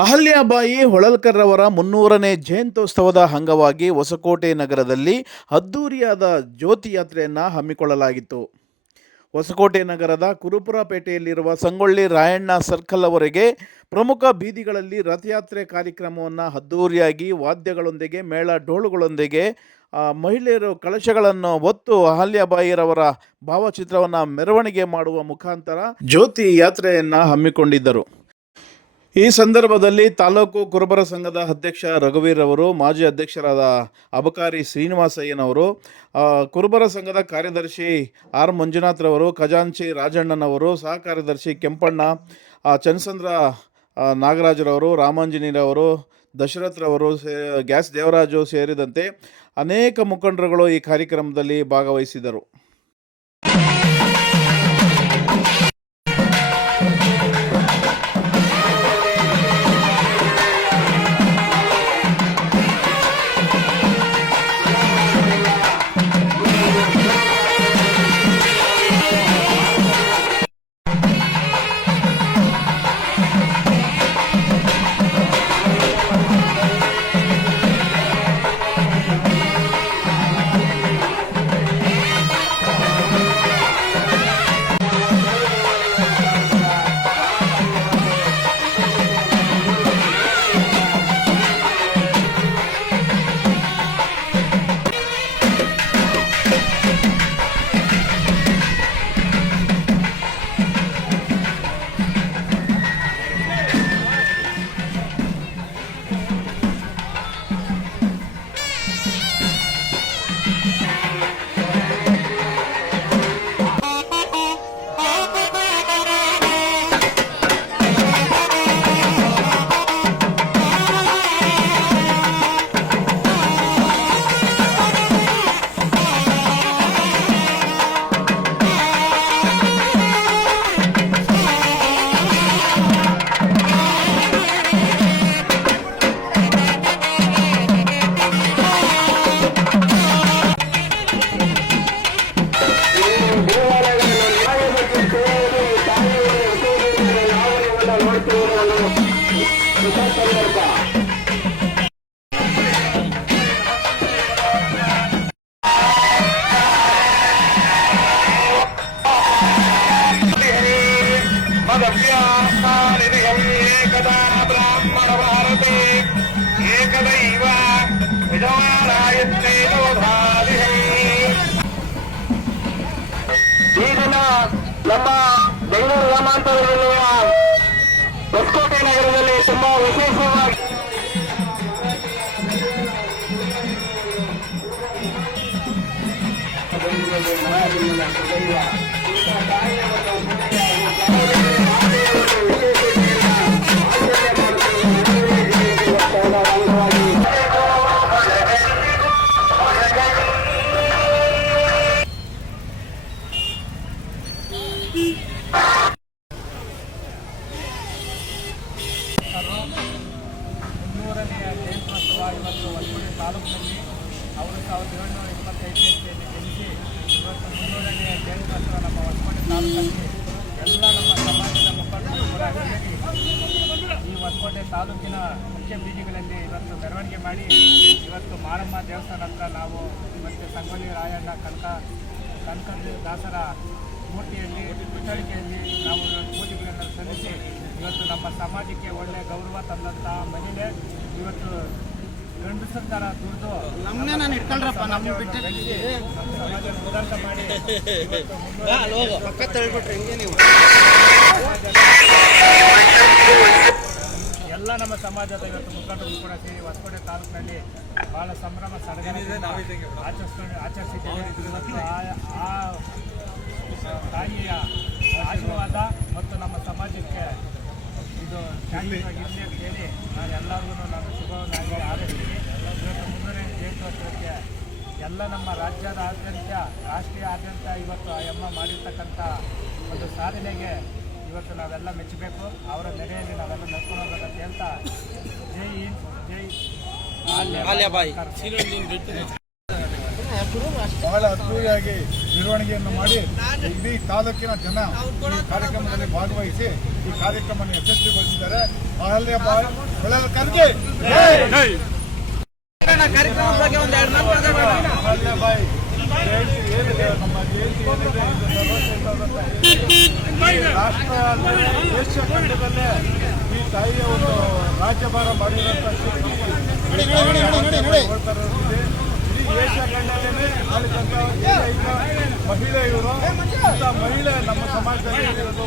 ಅಹಲ್ಯಾಬಾಯಿ ಹೋಳಲ್ಕರ್ ಅವರ 300ನೇ ಜಯಂತ್ಯೋತ್ಸವದ ಅಂಗವಾಗಿ ಹೊಸಕೋಟೆ ನಗರದಲ್ಲಿ ಅದ್ದೂರಿಯಾದ ಜ್ಯೋತಿ ಯಾತ್ರೆಯನ್ನು ಹಮ್ಮಿಕೊಳ್ಳಲಾಗಿತ್ತು. ಹೊಸಕೋಟೆ ನಗರದ ಕುರುಪುರ ಪೇಟೆಯಲ್ಲಿರುವ ಸಂಗೊಳ್ಳಿ ರಾಯಣ್ಣ ಸರ್ಕಲ್ವರೆಗೆ ಪ್ರಮುಖ ಬೀದಿಗಳಲ್ಲಿ ರಥಯಾತ್ರೆ ಕಾರ್ಯಕ್ರಮವನ್ನು ಅದ್ದೂರಿಯಾಗಿ ವಾದ್ಯಗಳೊಂದಿಗೆ ಮೇಳ ಡೋಳುಗಳೊಂದಿಗೆ ಮಹಿಳೆಯರು ಕಳಶಗಳನ್ನು ಹೊತ್ತು ಅಹಲ್ಯಾಬಾಯಿರವರ ಭಾವಚಿತ್ರವನ್ನು ಮೆರವಣಿಗೆ ಮಾಡುವ ಮುಖಾಂತರ ಜ್ಯೋತಿ ಯಾತ್ರೆಯನ್ನು ಹಮ್ಮಿಕೊಂಡಿದ್ದರು. ಈ ಸಂದರ್ಭದಲ್ಲಿ ತಾಲೂಕು ಕುರುಬರ ಸಂಘದ ಅಧ್ಯಕ್ಷ ರಘುವೀರ್ ಅವರು, ಮಾಜಿ ಅಧ್ಯಕ್ಷರಾದ ಅಬಕಾರಿ ಶ್ರೀನಿವಾಸಯ್ಯನವರು, ಕುರುಬರ ಸಂಘದ ಕಾರ್ಯದರ್ಶಿ ಆರ್ ಮಂಜುನಾಥ್ರವರು, ಖಜಾಂಚಿ ರಾಜಣ್ಣನವರು, ಸಹ ಕಾರ್ಯದರ್ಶಿ ಕೆಂಪಣ್ಣ, ಚನ್ನಸಂದ್ರ ನಾಗರಾಜರವರು, ರಾಮಾಂಜನೇಯರವರು, ದಶರಥರವರು, ಗ್ಯಾಸ್ ದೇವರಾಜು ಸೇರಿದಂತೆ ಅನೇಕ ಮುಖಂಡರುಗಳು ಈ ಕಾರ್ಯಕ್ರಮದಲ್ಲಿ ಭಾಗವಹಿಸಿದರು. ಈ ದಿನ ನಮ್ಮ ಬೆಂಗಳೂರು ಗ್ರಾಮಾಂತರದಲ್ಲಿರುವ ಹೊಸಕೋಟೆ ನಗರದಲ್ಲಿ ತುಂಬಾ ವಿಶೇಷವಾಗಿ ಇವತ್ತು ಹೊಸಕೋಟೆ ತಾಲೂಕಿನಲ್ಲಿ ಅವರು 1725 ಗೆಲ್ಲಿಸಿ ಇವತ್ತು 300ನೇ ಜಯಂತ್ಯೋತ್ಸವ ನಮ್ಮ ಹೊಸಕೋಟೆ ತಾಲೂಕಿನಲ್ಲಿ ಎಲ್ಲ ನಮ್ಮ ಸಮಾಜದ ಮುಖಂಡರು ಕೂಡ ಈ ಹೊಸಕೋಟೆ ತಾಲೂಕಿನ ಮುಖ್ಯ ಬೀದಿಗಳಲ್ಲಿ ಇವತ್ತು ಮೆರವಣಿಗೆ ಮಾಡಿ ಇವತ್ತು ಮಾರಮ್ಮ ದೇವಸ್ಥಾನ ಹತ್ರ ನಾವು ಮತ್ತು ಸಂಗೊಳ್ಳಿ ರಾಯಣ್ಣ ಕನಕದಾಸರ ಮೂರ್ತಿಯಲ್ಲಿ ಪುಟ್ಟಳಿಕೆಯಲ್ಲಿ ನಾವು ಪೂಜೆಗಳನ್ನು ಸಲ್ಲಿಸಿ ಇವತ್ತು ನಮ್ಮ ಸಮಾಜಕ್ಕೆ ಒಳ್ಳೆಯ ಗೌರವ ತಂದಂಥ ಮಹಿಳೆ ಇವತ್ತು ಗಂಡಸರ ಥರ ದುಡ್ದು ನಮ್ಮನ್ನೇ ನಾನು ಇಟ್ಕೊಂಡ್ರಪ್ಪ ನಮ್ಮ ಬಿಟ್ಟು ಸಮಾಜ ಉದಾರ ಮಾಡಿ ಪಕ್ಕ ತಳ್ಬಿಟ್ರೆ ಹೆಂಗೆ ನೀವು ಎಲ್ಲ ನಮ್ಮ ಸಮಾಜದ ಇವತ್ತು ಮುಖಂಡರು ಕೂಡ ಸೇರಿ ಹೊಸಕೋಟೆ ತಾಲೂಕಿನಲ್ಲಿ ಬಹಳ ಸಂಭ್ರಮ ಸಡಗರದಿಂದ ಆಚರಿಸಿದ್ದೇವೆ. ಇವತ್ತು ಆ ತಾಯಿಯ ಆಶೀರ್ವಾದ ಮತ್ತು ನಮ್ಮ ಸಮಾಜಕ್ಕೆ ಇದು ಶಾಂತಿಯಾಗಿ ಇರಲಿ ಅಂತ ಹೇಳಿ ನಾನು ಎಲ್ಲರಿಗೂ ನಾನು ಶುಭವನ್ನಾಗಿ ಆರೈಸ್ತೀನಿ. ಇವತ್ತು 300ನೇ ಜಯಂತ್ಯೋತ್ಸವಕ್ಕೆ ಎಲ್ಲ ನಮ್ಮ ರಾಜ್ಯದಾದ್ಯಂತ ರಾಷ್ಟ್ರೀಯ ಆದ್ಯಂತ ಇವತ್ತು ಆ ಅಮ್ಮ ಮಾಡಿರ್ತಕ್ಕಂಥ ಒಂದು ಸಾಧನೆಗೆ ಇವತ್ತು ನಾವೆಲ್ಲ ಮೆಚ್ಚಬೇಕು. ಅವರ ನೆಲೆಯಲ್ಲಿ ನಾವೆಲ್ಲ ನಡ್ಕೊಂಡು ಹೋಗ್ಬೇಕಂತ ಹೇಳ್ತಾ ಜೈ ಹಿಂದ್, ಜೈ ಅಹಲ್ಯಾಬಾಯಿ. ಬಹಳ ಅದ್ಧೂರಿಯಾಗಿ ಮೆರವಣಿಗೆಯನ್ನು ಮಾಡಿ ಇಡೀ ತಾಲೂಕಿನ ಜನ ಈ ಕಾರ್ಯಕ್ರಮದಲ್ಲಿ ಭಾಗವಹಿಸಿ ಈ ಕಾರ್ಯಕ್ರಮವನ್ನು ಯಶಸ್ವಿಗೊಳಿಸಿದ್ದಾರೆ. ಅಹಲ್ಯಾಬಾಯಿ ಹೊಳಲ್ಕರ್ಗೆ ಕಾರ್ಯಕ್ರಮದ ಬಗ್ಗೆ ಒಂದು 2 ಮಾತು ಮಾತಾಡೋಣ. ಅಹಲ್ಯಾಬಾಯಿ ಜಯಂತಿ ಏನಿದೆ, ನಮ್ಮ ಜಯಂತಿ ಏನಿದೆ, ರಾಷ್ಟ್ರ ಅಲ್ಲದೆ ದೇಶ ಖಂಡದಲ್ಲೇ ಈ ತಾಯಿಯ ಒಂದು ರಾಜ್ಯಭಾರ ಮಾಡಿರುವಂಥ ಶಕ್ತಿ ಹೋಳ್ಕರವರಿಗಿದೆ. ಇಡೀ ದೇಶ ಖಂಡದಲ್ಲೇ ಆಳಿದಂಥ ಏಕೈಕ ಮಹಿಳೆ ಇವರು. ಇಂಥ ಮಹಿಳೆ ನಮ್ಮ ಸಮಾಜದಲ್ಲಿ ಇರೋದು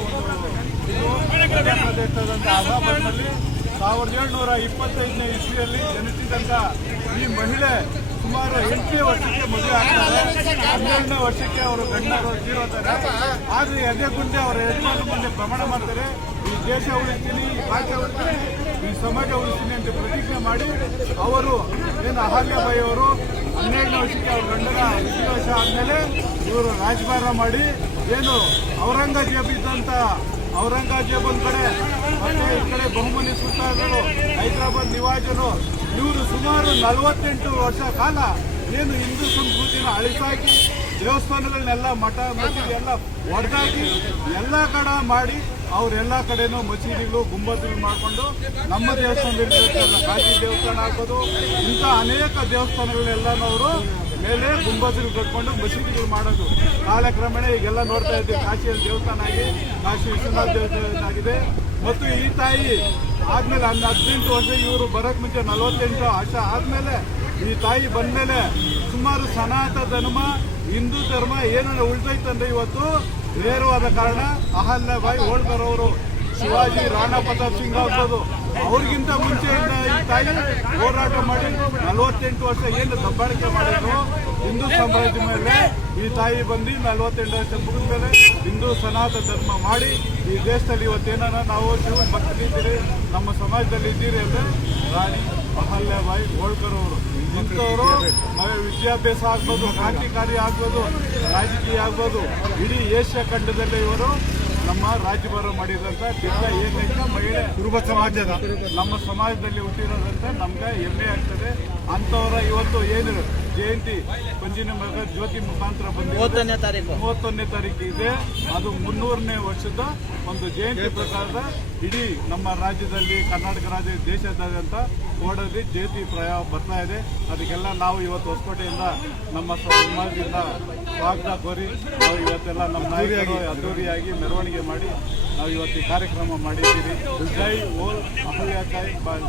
ಪ್ರದೇಶದಂಥ ಅಹಮದಾಬಾದ್ನಲ್ಲಿ 1725ನೇ ಇಸ್ವಿಯಲ್ಲಿ ಜನಿಸಿದಂಥ ಈ ಮಹಿಳೆ ಸುಮಾರು 8ನೇ ವರ್ಷಕ್ಕೆ ಮದುವೆ ಆಗ್ತಾರೆ. 12ನೇ ವರ್ಷಕ್ಕೆ ಅವರು ಗಂಡರು ತೀರೋತಾರೆ. ಆದರೆ ಎದೆ ಗುಂಡೆ ಅವರ ಯಜಮಾನ ಮುಂದೆ ಪ್ರಮಾಣ ಮಾಡ್ತಾರೆ, ಈ ದೇಶ ಉಳಿಸ್ತೀನಿ, ಈ ರಾಜ್ಯ ಉಳಿಸ್ತೀನಿ, ಈ ಸಮಾಜ ಉಳಿಸ್ತೀನಿ ಅಂತ ಪ್ರತಿಜ್ಞೆ ಮಾಡಿ ಅವರು ಏನು ಅಹಲ್ಯಾಬಾಯಿ ಅವರು 12ನೇ ವರ್ಷಕ್ಕೆ ಅವ್ರ ಗಂಡನ ವಿಧಿವಶ ಆದಮೇಲೆ ಇವರು ರಾಜಭಾರ ಮಾಡಿ ಏನು ಔರಂಗಜೇಬ್ ಇದ್ದಂಥ ಔರಂಗಜೇಬ್ ಒಂದ್ ಕಡೆ ಮತ್ತೆ ಈ ಕಡೆ ಬಹುಮನಿ ಸುಲ್ತಾನರು, ಹೈದರಾಬಾದ್ ನಿವಾಜರು, ಇವರು ಸುಮಾರು 48 ವರ್ಷ ಕಾಲ ಏನು ಹಿಂದೂ ಸಂಸ್ಕೃತಿನ ಅಳಿಸಾಕಿ ದೇವಸ್ಥಾನಗಳನ್ನೆಲ್ಲ ಮಠ ಮಸೀದಿ ಎಲ್ಲ ಹೊಡೆದಾಕಿ ಎಲ್ಲ ಕಡೆ ಮಾಡಿ ಅವರೆಲ್ಲ ಕಡೆನೂ ಮಸೀದಿಗಳು ಗುಂಬಜ್ಗಳು ಮಾಡಿಕೊಂಡು ನಮ್ಮ ದೇವಸ್ಥಾನದಲ್ಲಿ ಕಾಶಿ ದೇವಸ್ಥಾನ ಆಗ್ಬೋದು, ಇಂಥ ಅನೇಕ ದೇವಸ್ಥಾನಗಳನ್ನೆಲ್ಲನೂ ಅವರು ಮೇಲೆ ಗುಂಬಜ್ಗಳು ಕಟ್ಕೊಂಡು ಮಸೀದಿಗಳು ಮಾಡೋದು. ಕಾಲಕ್ರಮೇಣ ಈಗೆಲ್ಲ ನೋಡ್ತಾ ಇದ್ದೀವಿ, ಕಾಶಿಯಲ್ಲಿ ದೇವಸ್ಥಾನ ಆಗಿ ಕಾಶಿ ವಿಶ್ವನಾಥ ದೇವಸ್ಥಾನ ಆಗಿದೆ. ಮತ್ತು ಈ ತಾಯಿ ಆದ್ಮೇಲೆ 18 ವರ್ಷ, ಇವರು ಬರೋಕ್ ಮುಂಚೆ 48 ವರ್ಷ ಆದ್ಮೇಲೆ ಈ ತಾಯಿ ಬಂದ್ಮೇಲೆ ಸುಮಾರು ಸನಾತನ ಧರ್ಮ ಹಿಂದೂ ಧರ್ಮ ಏನೇನು ಉಳಿದೈತಂದ್ರೆ ಇವತ್ತು ನೇರವಾದ ಕಾರಣ ಅಹಲ್ಯಾಬಾಯಿ ಹೋಳ್ಕರ್ ಅವರು. ಶಿವಾಜಿ, ರಾಣಾ ಪ್ರತಾಪ್ ಸಿಂಗ್ ಆಗ್ಬೋದು, ಅವ್ರಿಗಿಂತ ಮುಂಚೆಯಿಂದ ಈ ತಾಯಿ ಹೋರಾಟ ಮಾಡಿ 48 ವರ್ಷ ಏನು ದಬ್ಬಾಳಿಕೆ ಮಾಡಿದ್ರು ಹಿಂದೂ ಸಾಮ್ರಾಜ್ಯ ಮೇಲೆ, ಈ ತಾಯಿ ಬಂದು 48 ವರ್ಷ ಮುಗಿದ ಮೇಲೆ ಹಿಂದೂ ಸನಾತನ ಧರ್ಮ ಮಾಡಿ ಈ ದೇಶದಲ್ಲಿ ಇವತ್ತೇನಾರ ನಾವು ಶಿವ ಭಕ್ತರಿದ್ದೀರಿ, ನಮ್ಮ ಸಮಾಜದಲ್ಲಿ ಇದ್ದೀರಿ ಅಂದರೆ ರಾಣಿ ಅಹಲ್ಯಾಬಾಯಿ ಹೋಳ್ಕರ್ ಅವರು. ಇಂಥವರು ವಿದ್ಯಾಭ್ಯಾಸ ಆಗ್ಬೋದು, ಕ್ರಾಂತಿಕಾರಿ ಆಗ್ಬೋದು, ರಾಜಕೀಯ ಆಗ್ಬೋದು, ಇಡೀ ಏಷ್ಯಾ ಖಂಡದಲ್ಲೇ ಇವರು ನಮ್ಮ ರಾಜ್ಯಭಾರ ಮಾಡಿದಂತ ದಿಟ್ಟ ಏಕೈಕ ಮಹಿಳೆ ಕುರುಬ ಸಮಾಜದ ನಮ್ಮ ಸಮಾಜದಲ್ಲಿ ಹುಟ್ಟಿರೋದಂತ ನಮ್ಗೆ ಹೆಮ್ಮೆ ಆಗ್ತದೆ. ಅಂತವರ ಇವತ್ತು ಏನು ಜಯಂತಿ ಪಂಜಿನ ಮಗ ಜ್ಯೋತಿ ಮುಖಾಂತರ ಬಂದಿದೆ 31ನೇ ತಾರೀಕು ಇದೆ. ಅದು 300ನೇ ವರ್ಷದ ಒಂದು ಜಯಂತಿ ಪ್ರಕಾರದ ಇಡೀ ನಮ್ಮ ರಾಜ್ಯದಲ್ಲಿ ಕರ್ನಾಟಕ ರಾಜ್ಯ ದೇಶದಾದ್ಯಂತ ಓಡೋದಿ ಜ್ಯೋತಿ ಪ್ರಯಾಣ ಬರ್ತಾ ಇದೆ. ಅದಕ್ಕೆಲ್ಲ ನಾವು ಇವತ್ತು ಹೊಸಕೋಟೆಯಿಂದ ನಮ್ಮ ಸಮಾಜದಿಂದ ಸ್ವಾಗತ ಕೋರಿ ನಾವು ಇವತ್ತೆಲ್ಲ ನಮ್ಮ ನಾಯಕರು ಅದ್ದೂರಿಯಾಗಿ ಮೆರವಣಿಗೆ ಮಾಡಿ ನಾವು ಇವತ್ತು ಈ ಕಾರ್ಯಕ್ರಮ ಮಾಡಿದ್ದೀರಿ. ಜೈ ಓಲ್ ಅಹಲ್ಯಾಬಾಯಿ ಬಾಯಿ.